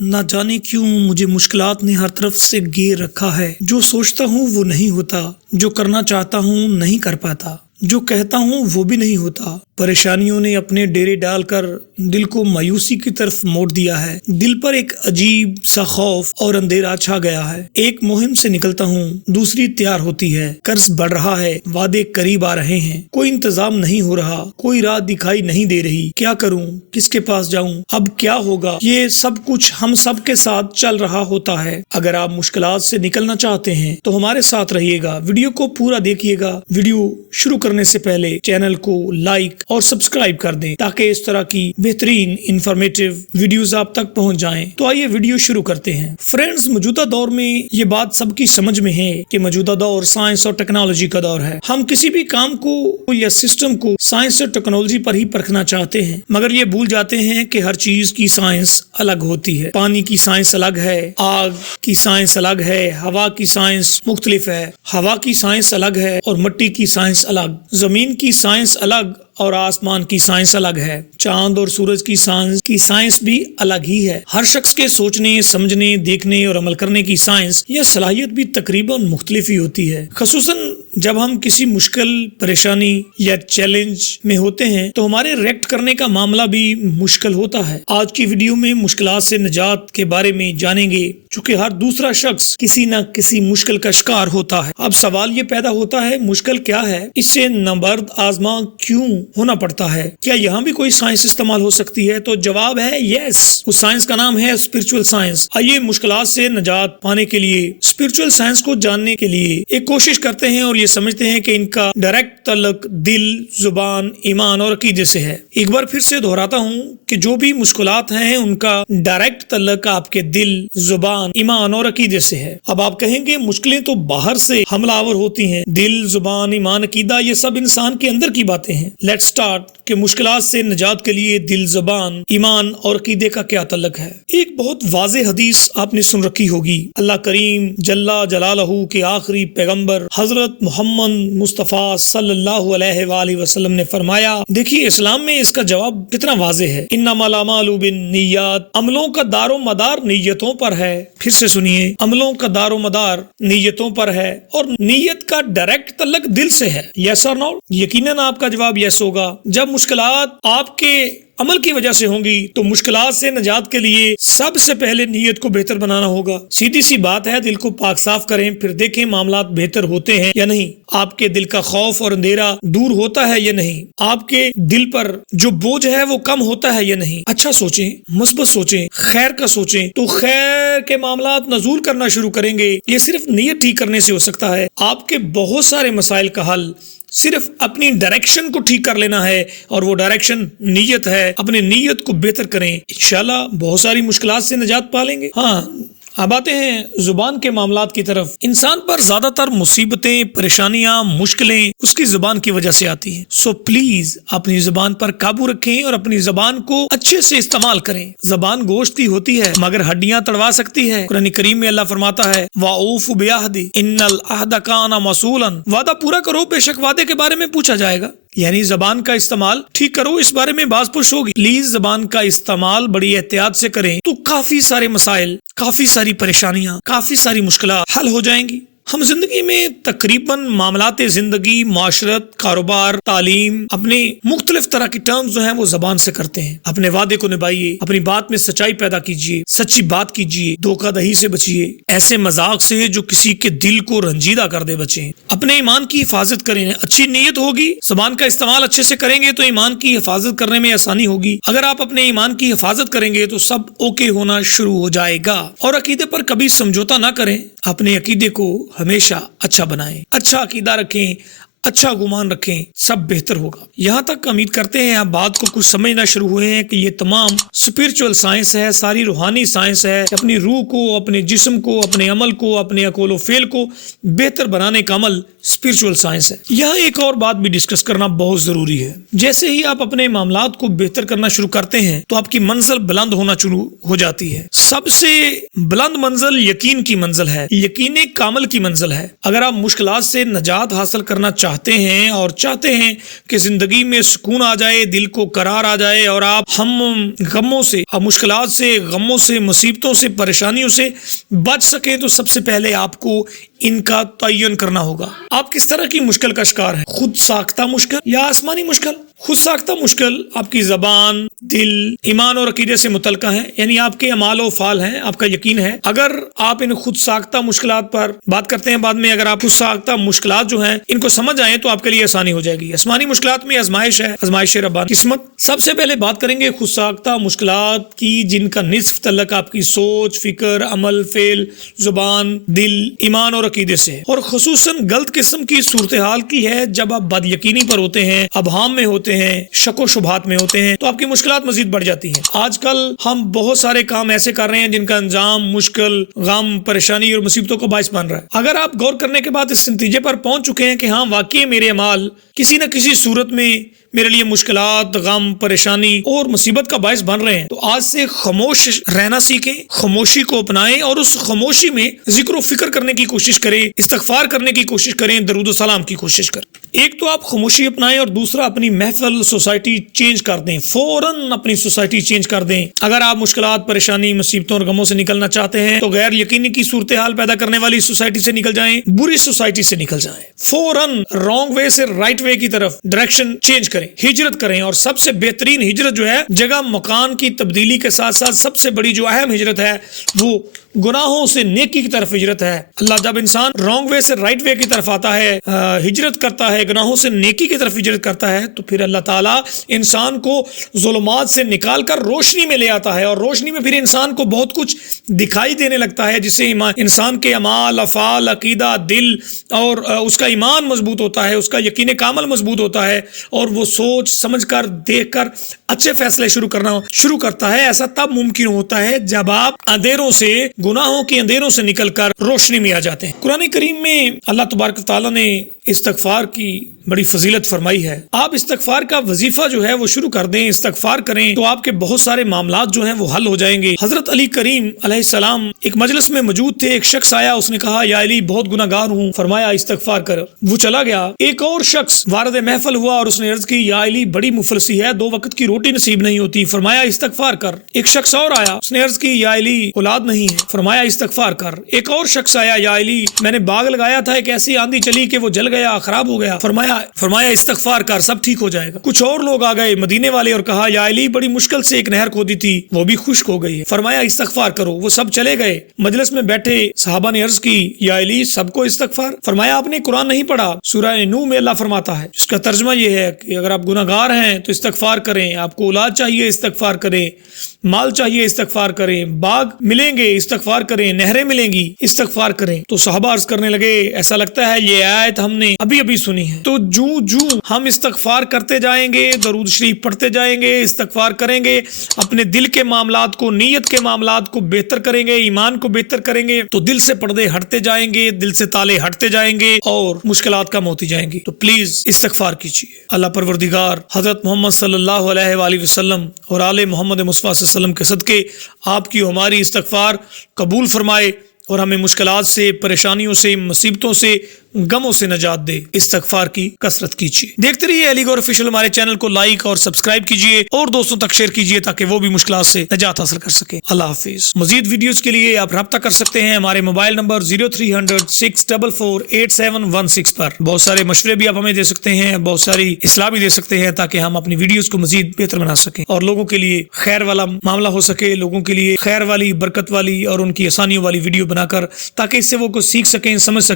نہ جانے کیوں مجھے مشکلات نے ہر طرف سے گھیر رکھا ہے۔ جو سوچتا ہوں وہ نہیں ہوتا، جو کرنا چاہتا ہوں نہیں کر پاتا، جو کہتا ہوں وہ بھی نہیں ہوتا۔ پریشانیوں نے اپنے ڈیرے ڈال کر دل کو مایوسی کی طرف موڑ دیا ہے۔ دل پر ایک عجیب سا خوف اور اندھیرا چھا گیا ہے۔ ایک مہم سے نکلتا ہوں، دوسری تیار ہوتی ہے۔ قرض بڑھ رہا ہے، وعدے قریب آ رہے ہیں، کوئی انتظام نہیں ہو رہا، کوئی راہ دکھائی نہیں دے رہی۔ کیا کروں؟ کس کے پاس جاؤں؟ اب کیا ہوگا؟ یہ سب کچھ ہم سب کے ساتھ چل رہا ہوتا ہے۔ اگر آپ مشکلات سے نکلنا چاہتے ہیں تو ہمارے ساتھ رہیے گا، ویڈیو کو پورا دیکھیے گا۔ ویڈیو شروع کرنے سے پہلے چینل کو لائک اور سبسکرائب کر دیں تاکہ اس طرح کی بہترین انفارمیٹو ویڈیوز آپ تک پہنچ جائیں۔ تو آئیے ویڈیو شروع کرتے ہیں۔ فرینڈز، موجودہ دور میں یہ بات سب کی سمجھ میں ہے کہ موجودہ دور سائنس اور ٹیکنالوجی کا دور ہے۔ ہم کسی بھی کام کو یا سسٹم کو سائنس اور ٹیکنالوجی پر ہی پرکھنا چاہتے ہیں، مگر یہ بھول جاتے ہیں کہ ہر چیز کی سائنس الگ ہوتی ہے۔ پانی کی سائنس الگ ہے، آگ کی سائنس الگ ہے، ہوا کی سائنس مختلف ہے، ہوا کی سائنس الگ ہے اور مٹی کی سائنس الگ، زمین کی سائنس الگ اور آسمان کی سائنس الگ ہے، چاند اور سورج کی سائنس بھی الگ ہی ہے۔ ہر شخص کے سوچنے، سمجھنے، دیکھنے اور عمل کرنے کی سائنس یا صلاحیت بھی تقریباً مختلف ہی ہوتی ہے۔ خصوصاً جب ہم کسی مشکل، پریشانی یا چیلنج میں ہوتے ہیں تو ہمارے ریئیکٹ کرنے کا معاملہ بھی مشکل ہوتا ہے۔ آج کی ویڈیو میں مشکلات سے نجات کے بارے میں جانیں گے، چونکہ ہر دوسرا شخص کسی نہ کسی مشکل کا شکار ہوتا ہے۔ اب سوال یہ پیدا ہوتا ہے، مشکل کیا ہے؟ اس سے نبرد آزما کیوں ہونا پڑتا ہے؟ کیا یہاں بھی کوئی سائنس استعمال ہو سکتی ہے؟ تو جواب ہے یس۔ اس سائنس کا نام ہے اسپرچول سائنس۔ آئیے مشکلات سے نجات پانے کے لیے اسپرچول سائنس کو جاننے کے لیے ایک کوشش کرتے ہیں اور یہ سمجھتے ہیں کہ ان کا ڈائریکٹ تعلق دل، زبان، ایمان اور عقیدے سے ہے۔ ایک بار پھر سے دہراتا ہوں کہ جو بھی مشکلات ہیں ان کا ڈائریکٹ تعلق آپ کے دل، زبان، ایمان اور عقیدے سے ہے۔ اب آپ کہیں گے مشکلیں تو باہر سے حملہ آور ہوتی ہیں، دل، زبان، ایمان، عقیدہ یہ سب انسان کے اندر کی باتیں ہیں۔ لیٹس اسٹارٹ کہ مشکلات سے نجات کے لیے دل، زبان، ایمان اور عقیدے کا کیا تعلق ہے۔ ایک بہت واضح حدیث آپ نے سن رکھی ہوگی۔ اللہ کریم جل جلالہ کے آخری پیغمبر حضرت محمد مصطفیٰ صلی اللہ علیہ وآلہ وسلم نے فرمایا، دیکھیے اسلام میں اس کا جواب کتنا واضح ہے۔ انما الاعمال بالنیات، عملوں کا دار و مدار نیتوں پر ہے۔ پھر سے سنیے، عملوں کا دار و مدار نیتوں پر ہے اور نیت کا ڈائریکٹ تعلق دل سے ہے۔ یس اور نو؟ یقیناً آپ کا جواب یس ہوگا۔ جب مشکلات آپ کے عمل کی وجہ سے ہوں گی تو مشکلات سے نجات کے لیے سب سے پہلے نیت کو بہتر بنانا ہوگا۔ سیدھی سی بات ہے، دل کو پاک صاف کریں، پھر دیکھیں معاملات بہتر ہوتے ہیں یا نہیں۔ آپ کے دل کا خوف اور اندھیرا دور ہوتا ہے یا نہیں، آپ کے دل پر جو بوجھ ہے وہ کم ہوتا ہے یا نہیں۔ اچھا سوچیں، مثبت سوچیں، خیر کا سوچیں تو خیر کے معاملات نزول کرنا شروع کریں گے۔ یہ صرف نیت ٹھیک کرنے سے ہو سکتا ہے۔ آپ کے بہت سارے مسائل کا حل صرف اپنی ڈائریکشن کو ٹھیک کر لینا ہے، اور وہ ڈائریکشن نیت ہے۔ اپنی نیت کو بہتر کریں، انشاءاللہ بہت ساری مشکلات سے نجات پا لیں گے۔ ہاں، اب آتے ہیں زبان کے معاملات کی طرف۔ انسان پر زیادہ تر مصیبتیں، پریشانیاں، مشکلیں اس کی زبان کی وجہ سے آتی ہیں۔ سو پلیز اپنی زبان پر قابو رکھیں اور اپنی زبان کو اچھے سے استعمال کریں۔ زبان گوشت کی ہوتی ہے مگر ہڈیاں تڑوا سکتی ہے۔ قرآن کریم میں اللہ فرماتا ہے وَأَوْفُوا بِالْعَهْدِ إِنَّ الْعَهْدَ كَانَ مَسْئُولًا، وعدہ پورا کرو، بے شک وعدے کے بارے میں پوچھا جائے گا۔ یعنی زبان کا استعمال ٹھیک کرو، اس بارے میں باز پرس ہوگی۔ پلیز زبان کا استعمال بڑی احتیاط سے کریں تو کافی سارے مسائل، کافی ساری پریشانیاں، کافی ساری مشکلات حل ہو جائیں گی۔ ہم زندگی میں تقریباً معاملات زندگی، معاشرت، کاروبار، تعلیم، اپنے مختلف طرح کی ٹرمز جو ہیں وہ زبان سے کرتے ہیں۔ اپنے وعدے کو نبھائیے، اپنی بات میں سچائی پیدا کیجیے، سچی بات کیجیے، دھوکہ دہی سے بچیے، ایسے مذاق سے جو کسی کے دل کو رنجیدہ کر دے بچیں۔ اپنے ایمان کی حفاظت کریں، اچھی نیت ہوگی، زبان کا استعمال اچھے سے کریں گے تو ایمان کی حفاظت کرنے میں آسانی ہوگی۔ اگر آپ اپنے ایمان کی حفاظت کریں گے تو سب اوکے ہونا شروع ہو جائے گا۔ اور عقیدے پر کبھی سمجھوتا نہ کریں، اپنے عقیدے کو ہمیشہ اچھا بنائیں، اچھا عقیدہ رکھیں، اچھا گمان رکھیں، سب بہتر ہوگا۔ یہاں تک امید کرتے ہیں آپ بات کو کچھ سمجھنا شروع ہوئے ہیں کہ یہ تمام اسپرچول سائنس ہے، ساری روحانی سائنس ہے۔ اپنی روح کو، اپنے جسم کو، اپنے عمل کو، اپنے اقول و فعل کو بہتر بنانے کا عمل स्पिरिचुअल साइंस है। यहाँ एक और बात भी डिस्कस करना बहुत जरूरी है। जैसे ही आप अपने मामलात को बेहतर करना शुरू करते हैं तो आपकी मंजिल बुलंद होना शुरू हो जाती है। सबसे बुलंद मंजिल यकीन की मंजिल है, यकीन कामल की मंजिल है। अगर आप मुश्किलात से नजात हासिल करना चाहते हैं और चाहते हैं कि जिंदगी में सुकून आ जाए, दिल को करार आ जाए और आप हम गमों से, मुश्किलात से, गमों से, मुसीबतों से, परेशानियों से बच सके, तो सबसे पहले आपको इनका तयन करना होगा। आप किस तरह की मुश्किल का शिकार है? खुद साख्ता मुश्किल या आसमानी मुश्किल? खुद साख्ता मुश्किल आपकी जबान, दिल, ईमान और अकीदे से मुतल्का है, यानी आपके अमाल और फाल हैं, आपका यकीन है। अगर आप इन खुद साख्ता मुश्किलात पर बात करते हैं बाद में, अगर आप खुद साख्ता मुश्किलात जो हैं इनको समझ आए तो आपके लिए आसानी हो जाएगी। आसमानी मुश्किलात में आजमाइश है, आजमाइश रब्बानी किस्मत। सबसे पहले बात करेंगे खुद साख्ता मुश्किलात की, जिनका निस्फ तल्लक आपकी सोच, फिक्र, अमल, फेल, जुबान, दिल, ईमान और अकीदे से, और खुसूसन गलत किस्म की सूरत हाल की है। जब आप बदयकीनी पर होते हैं, अबहाम में होते हैं, शको शुबहात में होते हैं, तो आपकी मुश्किलात मजीद बढ़ जाती हैं। आजकल हम बहुत सारे काम ऐसे कर रहे हैं जिनका अंजाम मुश्किल, गम, परेशानी और मुसीबतों को बाइस बन रहा है। अगर आप गौर करने के बाद इस नतीजे पर पहुंच चुके हैं कि हाँ वाकई मेरे अमाल किसी न किसी सूरत में मेरे लिए मुश्किलात, गम, परेशानी और मुसीबत का बायस बन रहे हैं, तो आज से खामोश रहना सीखें, खामोशी को अपनाएं और उस खामोशी में जिक्र फिक्र करने की कोशिश करें, इस्तगफार करने की कोशिश करें, दरूद सलाम की कोशिश करें। एक तो आप खामोशी अपनाएं और दूसरा अपनी महफिल, सोसाइटी चेंज कर दें, फौरन अपनी सोसाइटी चेंज कर दें। अगर आप मुश्किलात, परेशानी, मुसीबतों और गमों से निकलना चाहते हैं तो गैर यकीनी की सूरत हाल पैदा करने वाली सोसाइटी से निकल जाएं, बुरी सोसाइटी से निकल जाएं, फौरन रॉन्ग वे से राइट वे की तरफ डायरेक्शन चेंज करें, हिजरत करें। और सबसे बेहतरीन हिजरत जो है, जगह मकान की तब्दीली के साथ साथ सबसे बड़ी जो अहम हिजरत है वो गुनाहों से नेकी की तरफ हिजरत है। अल्लाह जब इंसान रॉन्ग वे से राइट वे की तरफ आता है, हिजरत करता है, गुनाहों से नेकी की तरफ हिजरत करता है, तो फिर अल्लाह ताला इंसान को ज़ुल्मात से निकाल कर रोशनी में ले आता है और रोशनी में फिर इंसान को बहुत कुछ दिखाई देने लगता है, जिससे इंसान के अमाल, अफ़ाल, अकीदा, दिल और उसका ईमान मजबूत होता है, उसका यकीन कामल मजबूत होता है और वो सोच समझ कर, देख कर अच्छे फैसले शुरू करता है। ऐसा तब मुमकिन होता है जब आप अंधेरों से, गुनाहों के अंधेरों से निकलकर रोशनी में आ जाते हैं। कुरान करीम में अल्लाह तबारक तआला ने इस्तगफार की बड़ी फजीलत फरमाई है। आप इस्तगफार का वजीफा जो है वो शुरू कर दें, इस्तगफार करें तो आपके बहुत सारे मामलात जो हैं वो हल हो जाएंगे। हजरत अली करीम अलैहिस्सलाम एक मजलिस में मौजूद थे, एक शख्स आया, उसने कहा या अली बहुत गुनाहगार हूँ, फरमाया इस्तगफार कर। वो चला गया। एक और शख्स वारद महफल हुआ और उसने अर्ज की या अली बड़ी मुफलसी है, 2 वक्त की रोटी नसीब नहीं होती, फरमाया इस्तगफार कर। एक शख्स और आया, उसने अर्ज की या अली औलाद नहीं है, फरमाया इस्तगफार कर। एक और शख्स आया, या अली मैंने बाग लगाया था, एक ऐसी आंधी चली कि वो जल गया, खराब हो गया, फरमाया इस्तगफार कर, सब ठीक हो जाएगा। कुछ और लोग आ गए मदीने वाले और कहा या अली बड़ी मुश्किल से एक नहर खोदी थी, वो भी खुश्क हो गई है, फरमाया इस्तगफार करो। वो सब चले गए। मजलिस में बैठे सहाबा ने अर्ज की या अली सबको इस्तगफार, फरमाया आपने कुरान नहीं पढ़ा? सूरह नूह में अल्लाह फरमाता है, जिसका तर्जुमा ये है कि अगर आप गुनाहगार हैं तो इस्तगफार करें, आपको औलाद चाहिए इस्तगफार करें, माल चाहिए इस्तगफार करें, बाग मिलेंगे इस्तगफार करें, नहरें मिलेंगी इस्तगफार करें। तो सहाबा अर्ज करने लगे ऐसा लगता है ये आयत हमने अभी अभी सुनी है। तो जू हम इस्तगफार करते जाएंगे, दरूद शरीफ पढ़ते जाएंगे, इस्तगफार करेंगे, अपने दिल के मामलात को, नीयत के मामलात को बेहतर करेंगे, ईमान को बेहतर करेंगे, तो दिल से पर्दे हटते जाएंगे, दिल से ताले हटते जाएंगे और मुश्किलात कम होती जाएंगी। तो प्लीज इस्तगफार कीजिए। अल्लाह परवरदिगार हजरत मोहम्मद सल्लल्लाहु अलैहि वसल्लम और आले मोहम्मद मुस्तफा के सदके आपकी हमारी इस्तगफार कबूल फरमाए और हमें मुश्किलात से, परेशानियों से, मुसीबतों से, गमों से नजात दे। इस्तगफार की कसरत कीजिए। देखते रहिए अली गौहर ऑफिशियल। हमारे चैनल को लाइक और सब्सक्राइब कीजिए और दोस्तों तक शेयर कीजिए ताकि वो भी मुश्किलात से नजात हासिल कर सके। अल्लाह हाफिज। मजीद वीडियोस के लिए आप रब्ता कर सकते हैं हमारे मोबाइल नंबर 0300 644 8716 पर। बहुत सारे मशवरे भी आप हमें दे सकते हैं, बहुत सारी इस्लाह भी दे सकते हैं ताकि हम अपनी वीडियोस को मजीद बेहतर बना सकें और लोगों के लिए खैर वाला मामला हो सके, लोगों के लिए खैर वाली, बरकत वाली और उनकी आसानियों वाली वीडियो बनाकर, ताकि इससे वो कुछ सीख सकें, समझ सकें।